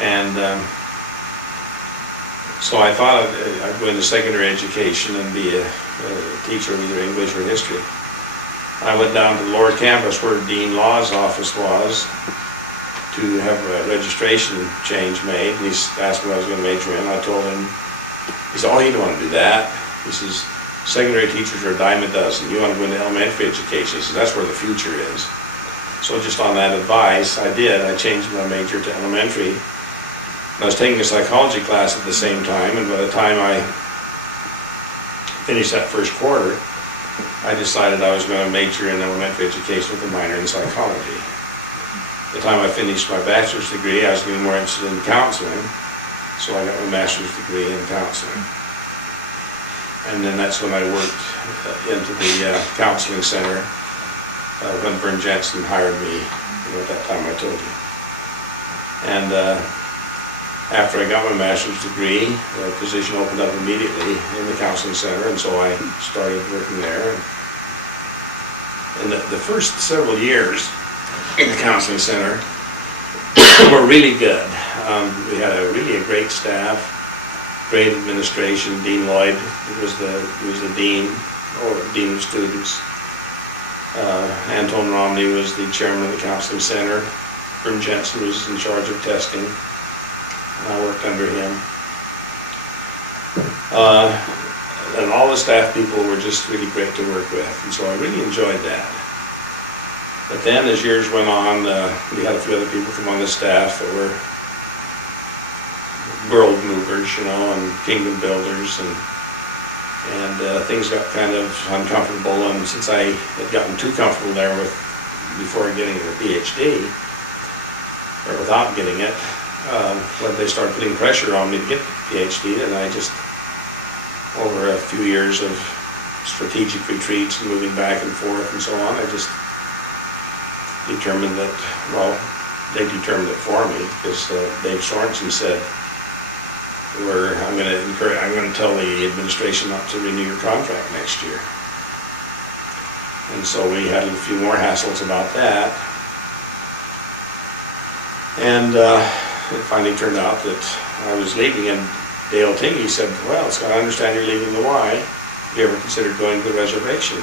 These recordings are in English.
And so I thought I'd go into secondary education and be a teacher of either English or history. I went down to the lower campus where Dean Law's office was to have a registration change made. And he asked me what I was going to major in. I told him, he said, "Oh, you don't want to do that." He says, "Secondary teachers are a dime a dozen. You want to go into elementary education." He says, "That's where the future is." So just on that advice, I did. I changed my major to elementary. I was taking a psychology class at the same time, and by the time I finished that first quarter, I decided I was going to major in elementary education with a minor in psychology. By the time I finished my bachelor's degree, I was getting more interested in counseling, so I got my master's degree in counseling. And then that's when I worked into the counseling center when Vern Jensen hired me, at that time I told you. And after I got my master's degree, the position opened up immediately in the counseling center, and so I started working there. And the first several years in the counseling center were really good. We had really a great staff, great administration. Dean Lloyd was the dean, or dean of students. Anton Romney was the chairman of the counseling center. Vern Jensen was in charge of testing. I worked under him. And all the staff people were just really great to work with, and so I really enjoyed that. But then as years went on, we had a few other people from on the staff that were world movers, and kingdom builders, and things got kind of uncomfortable, and since I had gotten too comfortable there before getting a PhD, or without getting it, when they started putting pressure on me to get the PhD, and I just, over a few years of strategic retreats and moving back and forth and so on, I just determined that, well, they determined it for me, because Dave Sorensen said, I'm going to tell the administration not to renew your contract next year. And so we had a few more hassles about that. And it finally turned out that I was leaving, and Dale Tingey said, "Well, Scott, I understand you're leaving the Y. Have you ever considered going to the reservation?"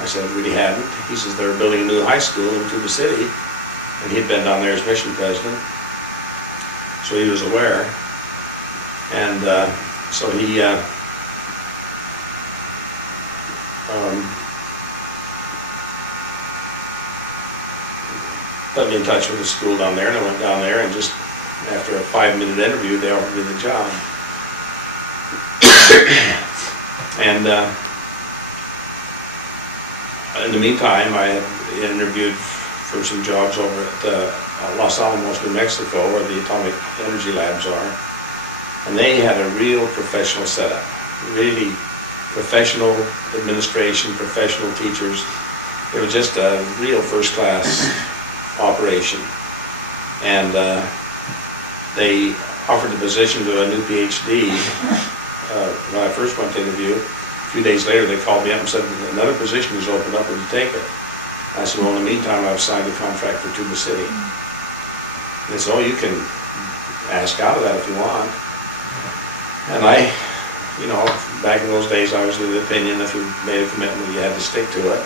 I said, I really hadn't. He says, "They're building a new high school in Tuba City," and he'd been down there as mission president, so he was aware. And so he put me in touch with the school down there, and I went down there, and just after a 5-minute interview, they offered me the job. And in the meantime, I had interviewed for some jobs over at Los Alamos, New Mexico, where the atomic energy labs are. And they had a real professional setup, really professional administration, professional teachers. It was just a real first-class operation. And they offered the position to a new PhD when I first went to interview. A few days later, they called me up and said, "Another position is opened up, would you take it?" I said, "Well, in the meantime, I've signed a contract for Tuba City." And they said, "Oh, you can ask out of that if you want." And I, back in those days, I was of the opinion if you made a commitment, you had to stick to it,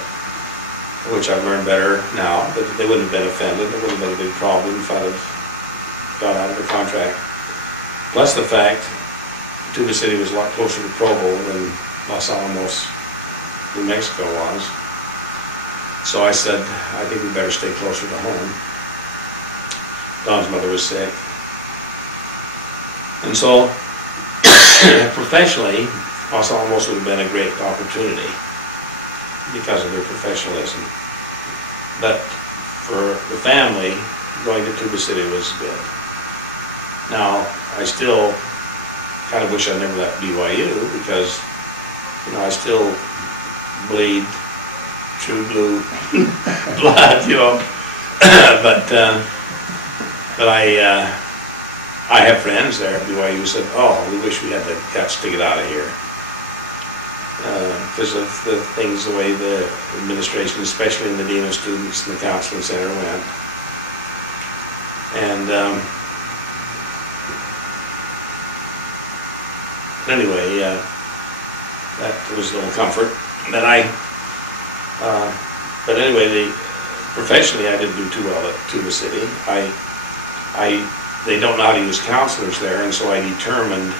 which I've learned better now, but they wouldn't have been offended. It wouldn't have been a big problem if I'd have got out of the contract. Plus the fact, Tuba City was a lot closer to Provo than Los Alamos, New Mexico was. So I said, I think we better stay closer to home. Don's mother was sick. And so, professionally, Los Alamos would have been a great opportunity because of their professionalism. But for the family, going to Tuba City was good. Now, I still kind of wish I never left BYU, because, I still bleed true blue blood, but I have friends there at BYU who said, "Oh, we wish we had the guts to get out of here," because of the things, the way the administration, especially in the Dean of Students and the Counseling Center, went. And Anyway, that was a little comfort. Then but anyway, professionally I didn't do too well at Tuba City. They don't know how to use counselors there, and so I determined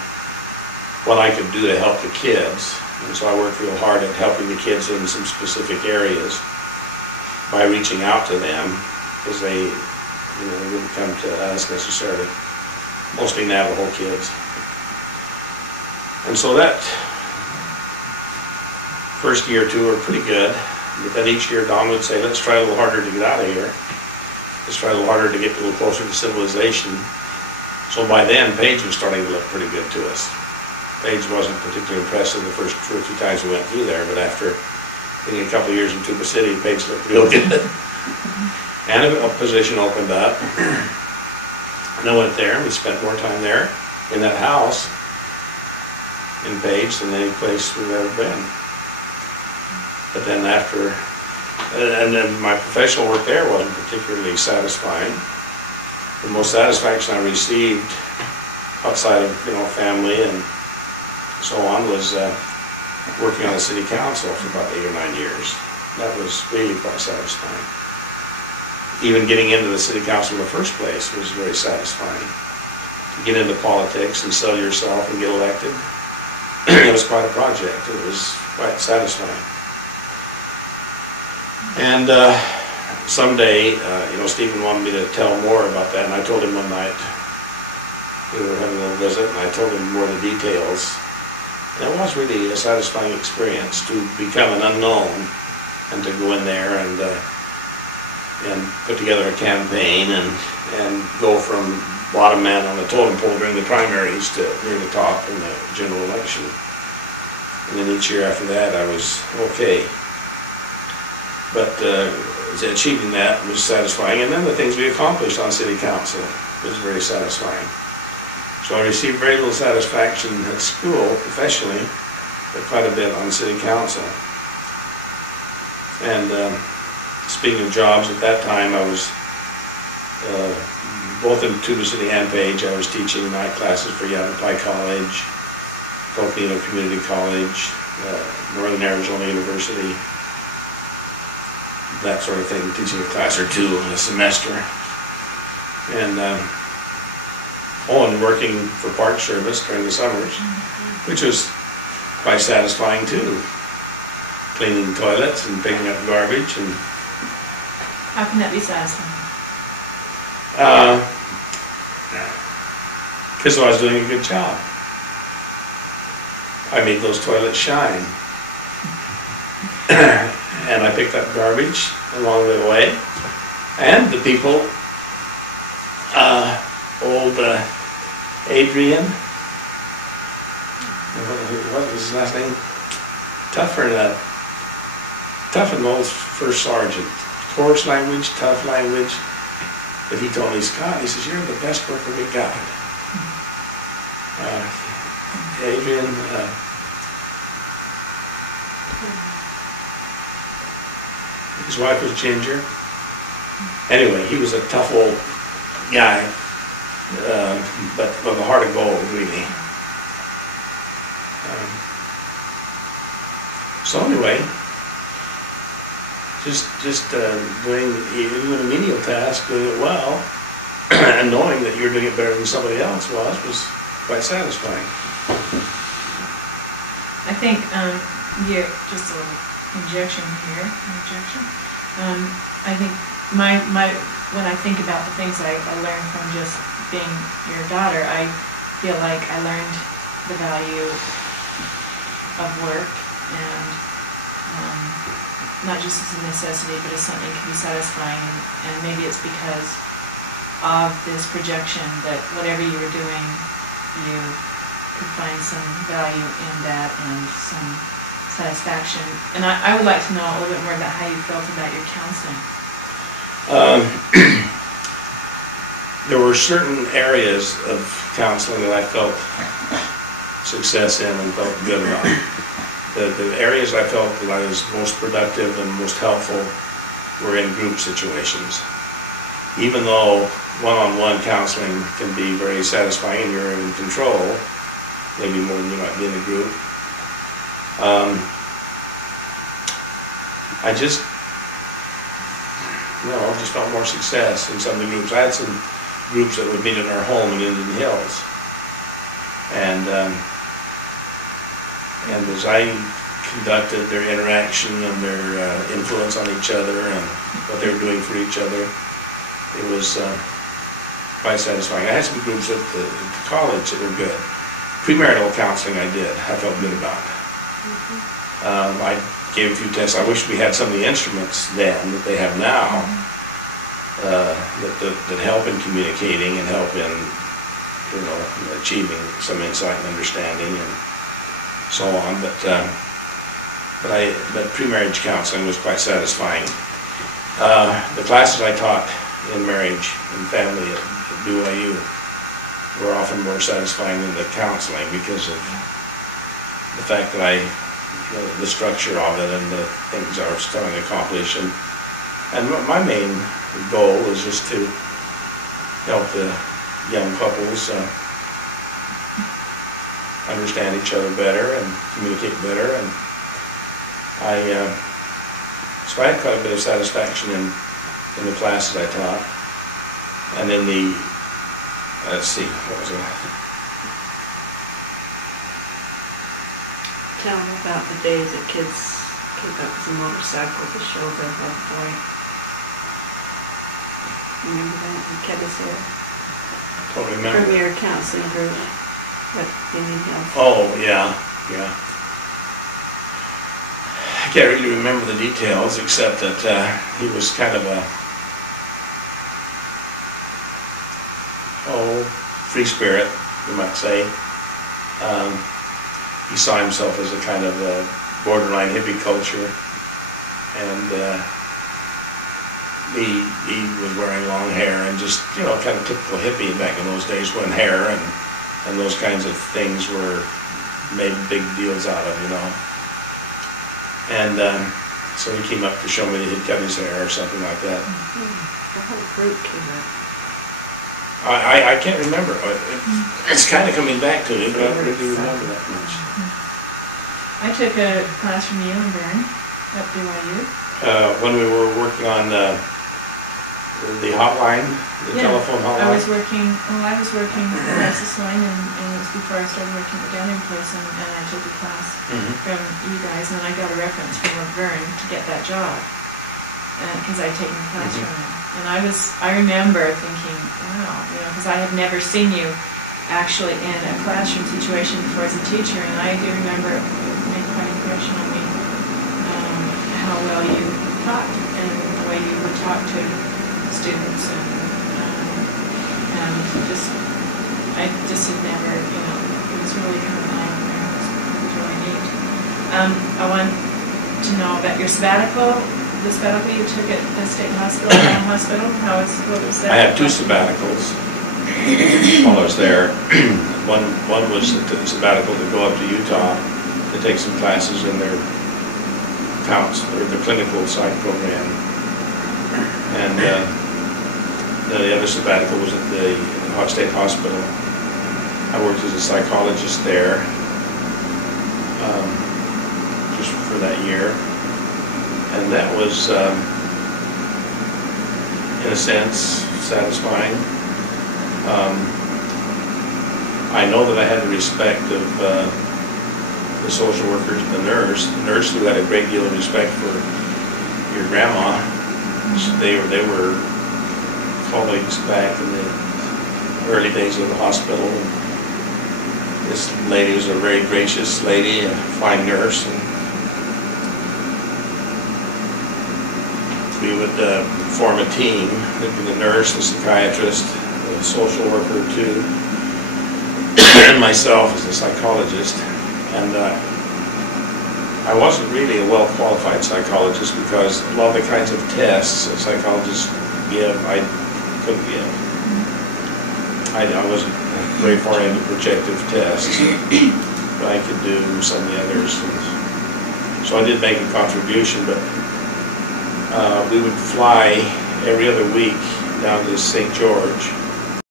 what I could do to help the kids. And so I worked real hard at helping the kids in some specific areas by reaching out to them, because they wouldn't come to us necessarily, mostly Navajo kids. And so that first year or two were pretty good, but then each year Don would say, let's try a little harder to get out of here. Let's try a little harder to get a little closer to civilization. So by then, Paige was starting to look pretty good to us. Paige wasn't particularly impressive the first 2 or 3 times we went through there, but after being a couple of years in Tuba City, Paige looked real good. And a position opened up, and I went there, and we spent more time there in that house in Paige than any place we've ever been. But then and then my professional work there wasn't particularly satisfying. The most satisfaction I received outside of family and so on was working on the city council for about 8 or 9 years. That was really quite satisfying. Even getting into the city council in the first place was very satisfying. To get into politics and sell yourself and get elected, it was quite a project. It was quite satisfying. And someday, Stephen wanted me to tell more about that, and I told him one night, we were having a little visit, and I told him more of the details. And it was really a satisfying experience to become an unknown and to go in there and put together a campaign and go from bottom man on the totem pole during the primaries to near the top in the general election. And then each year after that, I was okay. But achieving that was satisfying. And then the things we accomplished on city council was very satisfying. So I received very little satisfaction at school professionally, but quite a bit on city council. And speaking of jobs, at that time I was both in Tuba City and Paige. I was teaching night classes for Yavapai College, Coconino Community College, Northern Arizona University, that sort of thing, teaching a class or two in a semester. And and working for Park Service during the summers, which was quite satisfying too. Cleaning toilets and picking up garbage. And how can that be satisfying? Because I was doing a good job. I made those toilets shine. And I picked up garbage along the way. And the people, old Adrian, what was his last name? Tuffin's first sergeant. Coarse language, tough language. But he told me, Scott, he says, you're the best worker we got. Adrian, his wife was Ginger. Anyway, he was a tough old guy, but with a heart of gold, really. So anyway, just doing even a menial task, doing it well, and knowing that you're doing it better than somebody else was quite satisfying. I think just a little interjection here. I think when I think about the things I learned from just being your daughter, I feel like I learned the value of work, and not just as a necessity, but as something that can be satisfying. And maybe it's because of this projection that whatever you were doing, you could find some value in that and some satisfaction. And I would like to know a little bit more about how you felt about your counseling. There were certain areas of counseling that I felt success in and felt good about. The areas I felt that I was most productive and most helpful were in group situations. Even though one-on-one counseling can be very satisfying and you're in control, maybe more than you might be in a group. I just felt more success in some of the groups. I had some groups that would meet in our home in Indian Hills, and as I conducted their interaction and their influence on each other and what they were doing for each other, it was quite satisfying. I had some groups at the college that were good. Premarital counseling I did, I felt good about. I gave a few tests. I wish we had some of the instruments then that they have now that help in communicating and help in achieving some insight and understanding and so on. But pre-marriage counseling was quite satisfying. The classes I taught in marriage and family at BYU were often more satisfying than the counseling because of the fact that the structure of it and the things I was trying to accomplish. And my main goal is just to help the young couples understand each other better and communicate better. And so I had quite a bit of satisfaction in the classes I taught. And in the, let's see, what was it? Tell them about the days that kids came up with a motorcycle to show the love boy. Remember that in Kedisar? Don't remember. From your counseling group at Indian Hills. Oh, yeah. I can't really remember the details except that he was kind of a free spirit, you might say. He saw himself as a kind of a borderline hippie culture, and he was wearing long hair and just, kind of typical hippie back in those days when hair and those kinds of things were made big deals out of, And so he came up to show me that he'd cut his hair or something like that. The whole group came up. I can't remember. It's kind of coming back to me, but I don't really remember that much. I took a class from you and Vern at BYU. When we were working on the hotline, the telephone hotline. I was working at the crisis line, and it was before I started working at the gathering place, and I took a class from you guys, and I got a reference from Vern to get that job, because I'd taken a class from him. And I remember thinking, wow, because I had never seen you actually in a classroom situation before as a teacher, and I do remember it made quite an impression on me, how well you taught and the way you would talk to students, and I just had never, it was really kind of eye-opener. It was really neat. I want to know about your sabbatical. The sabbatical you took at the state hospital, what was that? I had 2 sabbaticals while I was there. One was a sabbatical to go up to Utah to take some classes in their the clinical psych program, and the other sabbatical was at the state hospital. I worked as a psychologist there just for that year. And that was, in a sense, satisfying. I know that I had the respect of the social workers and the nurse who had a great deal of respect for your grandma. They were colleagues back in the early days of the hospital. This lady was a very gracious lady, a fine nurse, and we would form a team. There'd be the nurse, the psychiatrist, the social worker too, and myself as a psychologist. And I wasn't really a well-qualified psychologist because a lot of the kinds of tests that psychologists give, I couldn't give. I wasn't very far into projective tests, but I could do some of the others. And so I did make a contribution, but we would fly every other week down to St. George